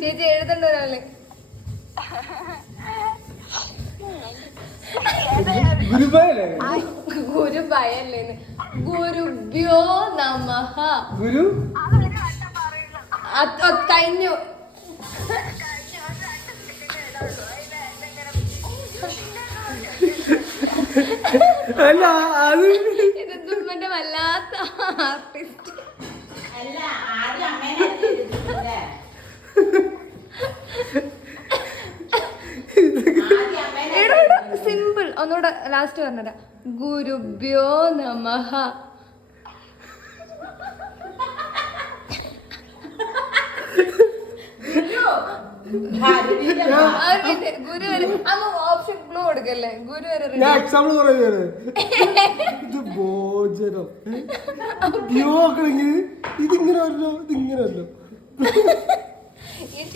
ചേച്ചി എഴുതണ്ട ഒരാള്. ഗുരുഭയല്ലേന്ന്. ഗുരുഭ്യോ നമഃ. ഗുരു കഴിഞ്ഞു. ഇത് ദുർമന്റെ വല്ലാത്ത ആർട്ടിസ്റ്റ്. സിമ്പിൾ. ഒന്നുകൂടെ ലാസ്റ്റ് പറഞ്ഞതാ. ഗുരുഭ്യോ നമഃ. ഗുരു വരെ ഓപ്ഷൻ ക്ലൂ കൊടുക്കല്ലേ? ഗുരു വരെ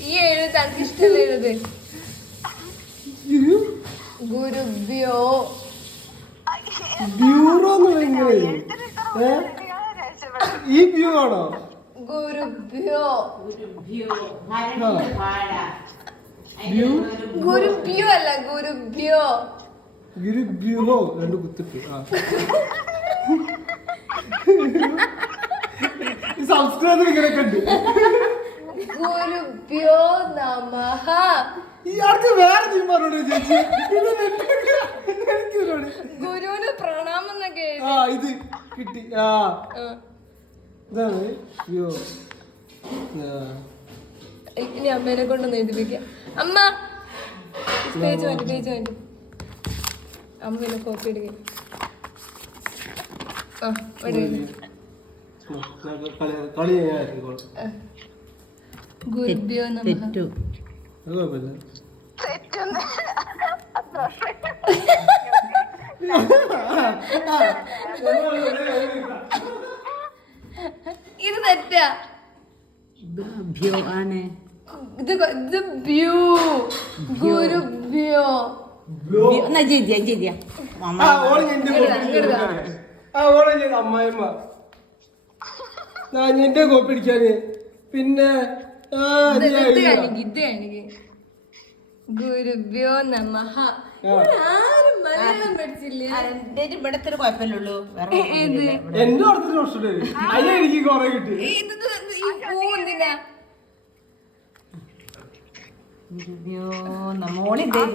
ഈ എഴുത് തനിക്ക് ഇഷ്ടമല്ല എഴുത്. ഗുരുഭ്യോ ഈ വ്യൂ ആണോ? ഗുരുഭ്യോ. ഗുരുഭ്യോ അല്ല, ഗുരുഭ്യോ. ഗുരുഭ്യോ രണ്ട് കുത്തിട്ട് സംസ്കൃതത്തിൽ ഇങ്ങനെയൊക്കെ ഉണ്ട്. ഗുരുഭ്യോ നമഃ. ഈ അടുത്ത് വേറെ നീ പറഞ്ഞോ ചേച്ചി. ഗുരുവിന് പ്രണാമം എന്നൊക്കെ. ഇത് കിട്ടി. ഇതാണ് വ്യൂ. ഇനി അമ്മേനെ കൊണ്ടൊന്ന് എഴുതിപ്പിക്കാം. അമ്മ പേജ് മാറ്റി. അമ്മേനെ കോപ്പി എടുക്കുക. ഗുരുഭ്യോ നമഃ. ഇത് തെറ്റാ. ആണ്. ഇത് ബ്യൂ. ഗുരുഭ്യോ. അമ്മായിമ്മ എന്റെ കോപ്പി അടിക്കാന്. പിന്നെ ഇത് കാണിക്ക്. ഗുരുഭ്യോ നമഃ. ആരും മലയാളം പഠിച്ചില്ല. ഇവിടത്തെ കുഴപ്പമില്ലുള്ളൂ. എന്റെ അടുത്തൊരു പ്രശ്നം അതിന് എനിക്ക് കൊറേ കിട്ടി. മോളിതേ